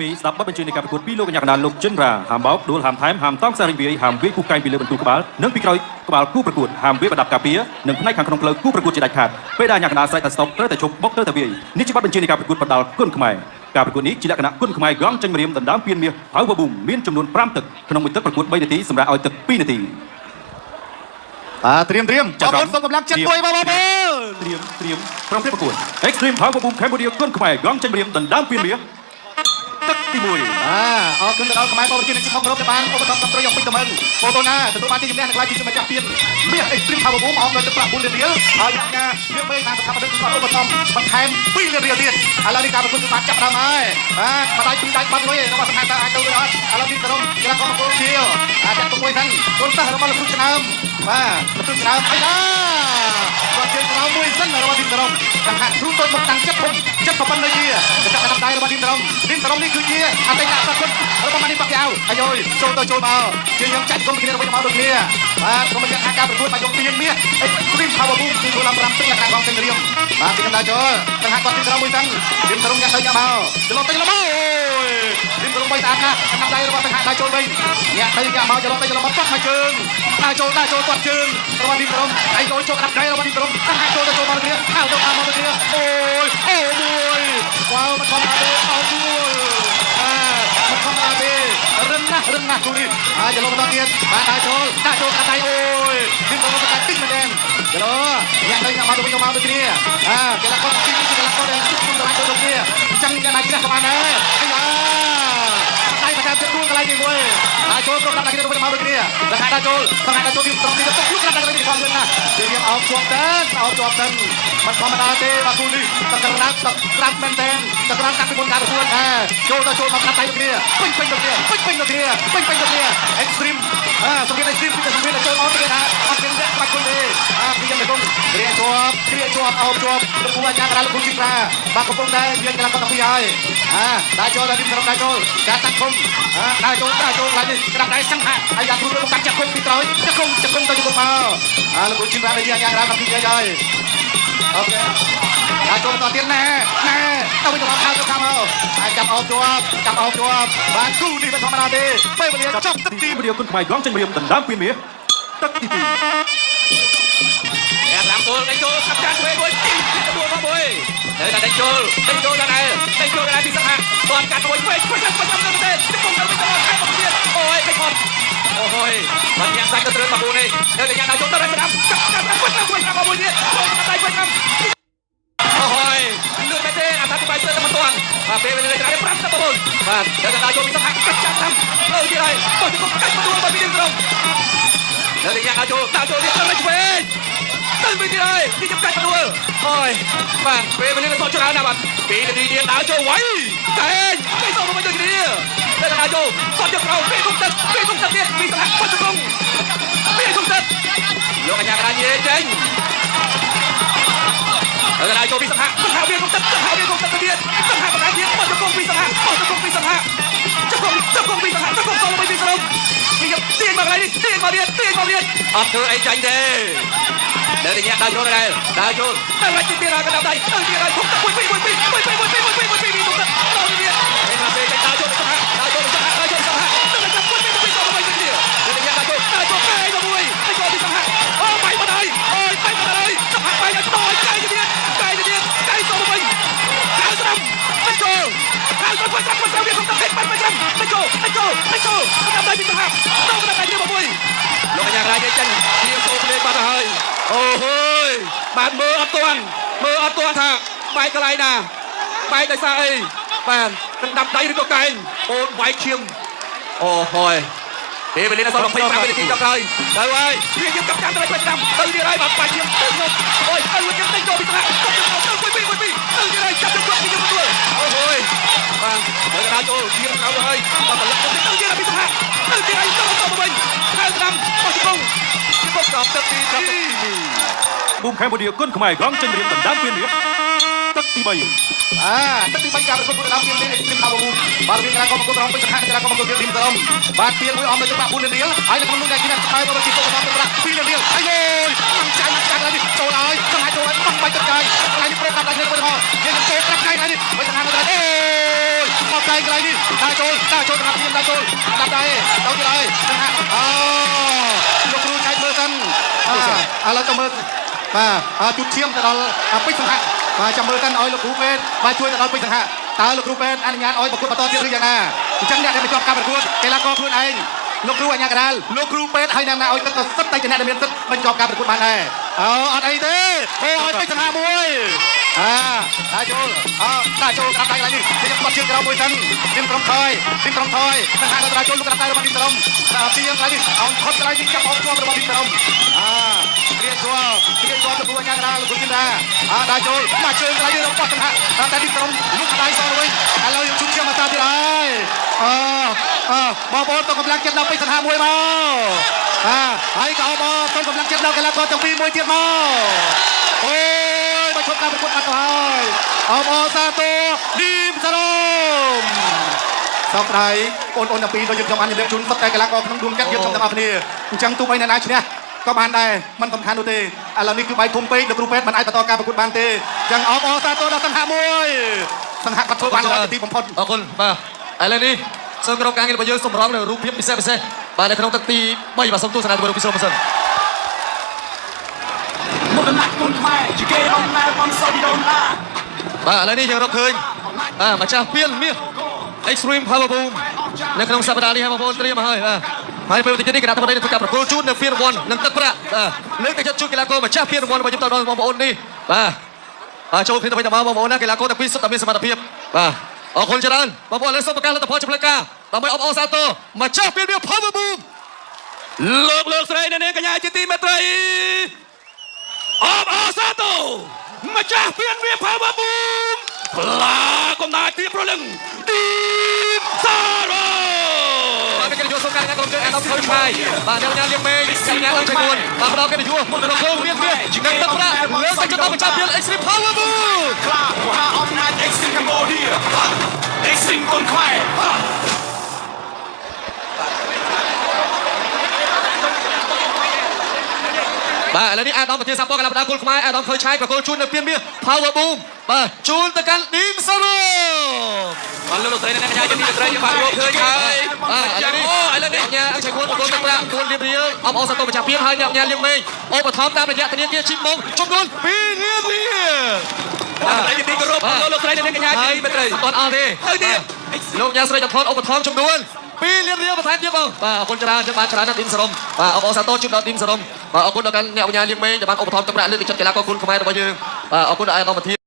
ពីស្ដាប់បទបញ្ជានៃការប្រកួតពីលោកកញ្ញាកណ្ដាលលោកចិនរ៉ាហាមបោកដួលហាមថែមហាមតង់សារិញវាយហាមវាយគូកែងពីលើបន្ទូក្បាលនិងពីក្រោយក្បាលគូប្រកួតហាមវាយប្រដាប់ការពារនិងផ្នែកខាងក្នុងផ្លូវគូប្រកួតជាដាច់ខាតពេលដែលកញ្ញាកណ្ដាលស្រែកថាស្តុបត្រូវតែជប់បុកត្រូវតែវាយនេះជាបទបញ្ជានៃការប្រកួតបដាល់គុនខ្មែរការប្រកួតនេះជាលក្ខណៈគុនខ្មែរហ្គងចេញម្រាមដណ្ដើមពៀនមាសហើយបប៊ូមមានចំនួន5ទឹកក្នុងមួយទឹកប្រកួត3នាទីសម្រាប់ឲ្យទឹក2នាទីត្រៀមបងប្អូនសូមកម្លាំងចិត្តមួយបងប្អូនត្រៀមក្រុមប្រកួត Extreme Power Boom Cambodia គុនខ្មែរហ្គងចេញម្រាមដណ្ដើមពៀនមាសទឹកទី1អរគុណទៅដល់ខ្មែរបរិជានៃជំនុំរំបានឧបត្ថម្ភកំត្រៃយ៉ាងពេញទៅមើលបងប្អូនណាទទួលបានទីជំនះនិងខ្លាចជាម្ចាស់ពៀនមាស Extreme Power Boom អមលើទឹកប្រាក់4លានរៀលហើយអ្នកណាយើងបីតាមស្ថាប័ននឹងឧបត្ថម្ភបន្ថែម2លានរៀលទៀតឥឡូវនេះការប្រកួតបានចាប់ផ្ដើមហើយបដៃពីរដៃបាត់លុយរបស់សង្ហតើអាចទៅឬអត់ឥឡូវនេះក្រុមកីឡាករមកគោលជាចាក់ទុកមួយសិនគោលសិស្សរបស់លោកគ្រូឆ្នើមលោកគ្រូឆ្នើមអីគាត់ជើងក្រោមមួយសិនរបស់ទីក្រុងសង្ហគ្រូទៅមកតាំងចិត្តខ្ញុំចិត្តប្រព័ន្ធដូចជាចាក់តាមដៃរបស់ទីក្រុងនេះគឺជាអតីតប្រគុតរបស់ម៉ានីបាក់យ៉ាវអាយយចូលទៅចូលមកជាយើងចាច់គុំគ្នារបស់មកដូចគ្នាក្រុមអ្នកខាងការប្រកួតបាយយកពីមាស Extreme Power Boom ទីចូល5ទឹកលក្ខណៈของសេនរៀមពីកម្ដៅចូលសង្ហគាត់ទីក្រុងមួយសិនទីក្រុងអ្នកទៅយ៉ាមកច្រឡំទៅច្រឡំអូយទីក្រុងបីស្អាតណាស់តាមដៃរបស់សង្ហដៅចូលវិញអ្នកទៅយ៉ាមកច្រឡំទៅច្រឡំមកគាត់មកជើងដើរចូលគាត់ជើងរបស់ទីក្រុងអាយយចូលក្តាប់ដៃរបស់ទីក្រុងសង្ហចូលទៅចូលមកគ្នាហៅទៅមកគ្នាអូយមួយវ៉ាវមកខំទៅអូមួយមកខំទៅរឹងណាស់គូនេះច្រឡំបន្តទៀតបានដើរចូលកាត់ដៃអូយទីក្រុងទៅកាត់តិចមែនទេច្រឡំអ្នកទៅយ៉ាមកទៅវិញមកដូចគ្នាកីឡាករទីកីឡាករដែលគុំទៅឡើងដូចគ្នាអញ្ចឹងអ្នកណាជ្រះក៏បានដែរអាយ៉ាដៃប្រចាំចិត្តគូកន្លែងនេះមួយហើយចូលក្រុមដាក់គ្នាទៅវិញមកដូចគ្នាតែខាងដាក់ចូលទីក្រុមនេះទៅខ្លួនដាក់គ្នាទីខំលឿនណាស់ទីរៀងអោបជាប់ទៅមិនធម្មតាទេបាទគូនេះតក្រាបមែនទេតក្រាបកាត់ពីមុនការប្រកួតចូលមកកាត់ដៃគ្នាពេញទៅគ្នា Extreme សម្រាប់ Extreme គឺសម្រាប់ចូលអត់ទេណាអត់មានអ្នកបាច់គុណទេពីយ៉ាងទៅគង់គ្រាជាប់អោបជាប់លោកគ្រូអាចារ្យកណ្ដាលលោកគ្រូជីត្រាបាទកំពុងតែមានកន្លងគាត់ទៅហើយដើរចូលដល់ទីក្រុមដើរចូលការតាក់គុំដើរចូលឡើងនេះក្តាប់ដៃសង្ហាហើយយ៉ាងគ្រូលោកកាត់ចាក់គុំពីក្រោយចាក់គុំទៅជង្គង់មកលោកគ្រូជីត្រាដែលជាអាចារ្យកម្មពីហើយអូខេដើរចូលបន្តទៀតណែទៅវិញទៅមកហៅទៅខាងមកហើយចាប់អោបជាប់បានគូនេះមិនធម្មតាទេពេលវេលាចប់ទឹកទី វិទ្យាគុនខ្មែរហ្គងចេញម្រាមដណ្ដើមពៀនមាសទឹកទី2làm tôi đánhចូលកាប់ចានធ្វើមួយទីទៅមកមួយទៅតែđánhចូលដល់ដែរពីសង្ហាគាត់កាត់មួយពេកគាត់ទៅទេទៅមកទៅខែមកទៀតអូយគេគាត់អូយមិនយ៉ាងសាច់ទៅត្រឹមមកនេះទៅតែយ៉ាងដល់ចូលទៅស្ដាប់ចាប់គាត់មួយទៀតដៃគាត់អូយលឿនទេអាថាទៅបាយទៅមិនទាន់ពេលវេលាត្រូវ5ទៅ9បាទទៅតែចូលពីសង្ហាកាត់ចានតាមលើទៀតហើយគាត់ទៅកាត់មកមកពីទីក្រុងទៅតែយ៉ាងដល់ចូលទៀតទៅវិញទៅវិញទៀតហើយនេះចាប់កាច់មកដួលអូយបាទពេលវេលាសោះច្រើនណាស់បាទ2នាទីទៀតដើរចូលវ៉ៃកែងគេចូលមកដូចគ្នាតែដើរចូលគាត់យកក្រោយពេលទុកទឹកទៀតពីសហព័ន្ធក្រុងពេលទុកទឹកលោកអាញាកណ្ដាលនិយាយចេញដើរចូលពីសហវាទុកទឹកទៀតសហបណ្ដាទៀតគាត់យកពីសហចុះពីសហចូលមកពីក្រុងនេះទៀងមកកន្លែងនេះទៀងមកទៀតអត់ធ្វើអីចាញ់ទេដើរតែញ៉ាំដើរចូលដែរដើរចូលតែឡាច់ទីទៀតក៏ដល់ដៃទៅទៀតហើយទុកទឹកមួយពីទុកទឹកដល់ទៀតឯងមកពេលដើរចូលសហទៅចាប់មួយពីចូលមកវិញទៀតដើរតែញ៉ាំដើរចូលកែមួយទៅចូលពីសហអូបាយមកហើយអូយបាយមកហើយសហបាយដល់ដល់កែទៀតកែចូលមកវិញកែស្ដាំទៅចូលហើយទៅវិញទៅវាទុកទឹកបាត់មកចាំទៅចូលដល់ដៃពីសហដល់ដៃនេះមកមួយលោកអាញារាយចេញជាចូលលេងបាត់ហើយអូយបាទមើលអត់ទាន់ថាបែកកន្លែងណាបែកដោយសារអីបាទនឹងដាប់ដៃឬក៏កែងអូនបែកឈៀងអូហើយពេលវេលាដល់25វិនាទីចុងក្រោយទៅហើយវាយើងកាប់ចាំទៅពេញតាមទៅទៀតហើយបាទបែកឈៀងទៅអូយទៅវិញទៅចូលពីថ្នាក់ទៅពីទៅទៀតហើយចាប់ទៅពីយើងទៅអូយបាទមើលដល់ចូលឈៀងទៅហើយបាទបលឹកទៅទៀតពីថ្នាក់ទៅទៀតហើយទៅមកវិញហើយតាមបោះជង្គង់កប់ទឹកទីប៊ូមកម្ពុជាគុនខ្មែរហ្គងចេញម្រាមដណ្ដើមពៀនមាសទឹកទី3ទឹកទី3ការប្រកួតដណ្ដើមពៀនមាស Extreme Power Boom បាទមានការកប់ប្រកួតរំពេញសង្ហកីឡាករមកទៀតទីក្រុមបាទពៀនមួយអមនៅទឹក4លានរៀលហើយនៅក្នុងនោះដែលគេដាក់បាយរបស់ទីក្រុមរបស់ទឹក2លានរៀលអាយយចាញ់ហើយចូលហើយសង្ហចូលហើយបាំងបាយទឹកកាយកន្លែងនេះប្រេតតាមដៃគ្នាទៅផងយើងចូលក្រាបកាយហើយនេះមិនសង្ហមកដល់អូយ អត់ផ្លែកន្លែងនេះដាក់ចូលសម្រាប់ខ្ញុំដាក់ចូលដាក់ដែរទៅទៀតហើយចឹងហាលោកគ្រូចែកមើលសិនឥឡូវទៅមើលបាទជូតឈាមទៅដល់ពេជ្រសង្ហៈបាទចាំមើលសិនឲ្យលោកគ្រូពេទ្យបាទជួយទៅដល់ពេជ្រសង្ហៈតើលោកគ្រូពេទ្យអនុញ្ញាតឲ្យប្រកួតបន្តទៀតឬយ៉ាងណាអញ្ចឹងអ្នកដែលបញ្ចប់ការប្រកួតកីឡាករខ្លួនឯងលោកគ្រូអាជ្ញាកណ្ដាលលោកគ្រូពេទ្យឲ្យអ្នកណាឲ្យទឹកទៅសិតតែអ្នកដែលមានសិទ្ធិបញ្ចប់ការប្រកួតបានដែរអត់អីទេអូឲ្យពេជ្រសង្ហៈមួយដាក់ចូលដាក់ចូលក្រាបដៃកន្លែងនេះខ្ញុំបាត់ជើងក្រោមមួយសិនទីមត្រង់ថយសង្ហៈទៅដាក់ចូលលោកក្រាបដៃរបស់ទីមត្រង់ទីកន្លែងនេះអោនខត់កន្លែងនេះចាប់អោនជាប់របស់ទីមត្រង់រៀបជាប់លោកគ្រូអាជ្ញាកណ្ដាលលោកគ្រូចិនដាដាក់ចូលមកជើងកន្លែងនេះរបស់សង្ហៈតែទីមត្រង់លុកដៃសងទៅវិញឥឡូវយើងជុំជាមកតាទៀតហើយបងប្អូនទៅកម្លាំងចិត្តដល់ពេជ្រសង្ហៈមួយមកហើយក៏មកទៅកម្លាំងចិត្តដល់កីឡាករទាំងពីរមួយទៀតមកអូយមកជប់ការប្រកួតបាត់ទៅហើយអបអសាទរឌីមសារ៉ូមសោកស្ដាយបងប្អូនទាំងពីរដូចខ្ញុំបានជម្រាបជូនសុទ្ធតែកីឡាករក្នុងដួងចិត្តយើងទាំងអស់គ្នាអញ្ចឹងទោះបីអ្នកណាឈ្នះក៏បានដែរមិនសំខាន់នោះទេឥឡូវនេះគឺបាយធំពេកលោកគ្រូពេទ្យមិនអាចបន្តការប្រកួតបានទេអញ្ចឹងអបអសាទរដល់សង្ហៈមួយសង្ហៈគាត់ធ្វើបានល្អទីបំផុតអរគុណបាទឥឡូវនេះសូមក្រុមការងាររបស់យើងសម្រងនៅរូបភាពពិសេសបាទនៅក្នុងទឹកទី3បាទសូមទស្សនាទៅរូបពិសេសសិនបាទឥឡូវនេះយើងរកឃើញម្ចាស់ពានមាស Extreme Power Boom នៅក្នុងសប្តាហ៍នេះហើយបងប្អូនត្រៀមមកហើយបាទហើយពេលទីនេះគណៈធ្វើការប្រកួតជូននៅពានរង្វាន់និងទឹកប្រាក់លើកទឹកចិត្តជូនកីឡាករម្ចាស់ពានរង្វាន់របស់យើងដល់បងប្អូននេះបាទចូលគ្នាទៅវិញទៅមកបងប្អូនណាកីឡាករទាំងពីរសុទ្ធតែមានសមត្ថភាពបាទអរគុណច្រើនបងប្អូនឥឡូវសូមប្រកាសលទ្ធផលចម្លើយការដើម្បីអបអរសាទរម្ចាស់ពានមាស Power Boom លោកស្រីអ្នកនាងកញ្ញាជាទីមេត្រីអបអរសាទរម្ចាស់ពានមាស Power Boom ផ្លាកំណាចទីប្រលឹងទីសារ៉ូបាទគេយកសុំការក្រុមជើងអាដាមខុយឆាយបាទអ្នកញ៉ាលៀងមេងសញ្ញាឡើងជា4បាទផ្ដោតគេទៅយួរក្នុងគោលមាននឹងទឹកប្រាក់លើកទៅដល់ម្ចាស់ពាន Extreme Power Boom ខ្លាមហាអំណាច Extreme Cambodia Extreme កូនខ្មែរបាទឥឡូវនេះអាដាមប្រធានសហព័ន្ធកីឡាប្រដាល់គុលខ្មែរអាដាមខុយឆាយប្រកួតជូននៅពានមាស Power Boom បាទជូនទៅកាន់ឌីមសារ៉ូបាទលោកស្រីអ្នកកញ្ញាជាទីមេត្រីបាទយកឃើញហើយបាទឥឡូវនេះអ្នកញ៉ាអញ្ចឹងប្រកួតទឹកប្រាក់គួនរៀបរៀលអបអរសាទរម្ចាស់ពានហើយអ្នកញ៉ាលៀងមេងឧបត្ថម្ភតាមរយៈធនាគារជីម៉ុងចំនួន2លានរៀលបាទទីគោរពលោកស្រីអ្នកកញ្ញាជាទីមេត្រីអត់អស់ទេលោកញ៉ាស្រីចន្ទថនឧបត្ថម្ភចំនួន2លានរៀលបន្ថែមទៀតបងបាទអរគុណច្រើនបានច្រើនណាស់ឌីមសារ៉ុមបាទអបអរសាទរជូនដល់ឌីមសារ៉ុមបាទអរគុណដល់អ្នកបញ្ញាលៀងមេងដែលបានឧបត្ថម្ភទឹកប្រាក់លើកទឹកចិត្តកីឡាករគុនខ្មែររបស់យើងបាទអរគុណដល់អាយដាមប្រធាន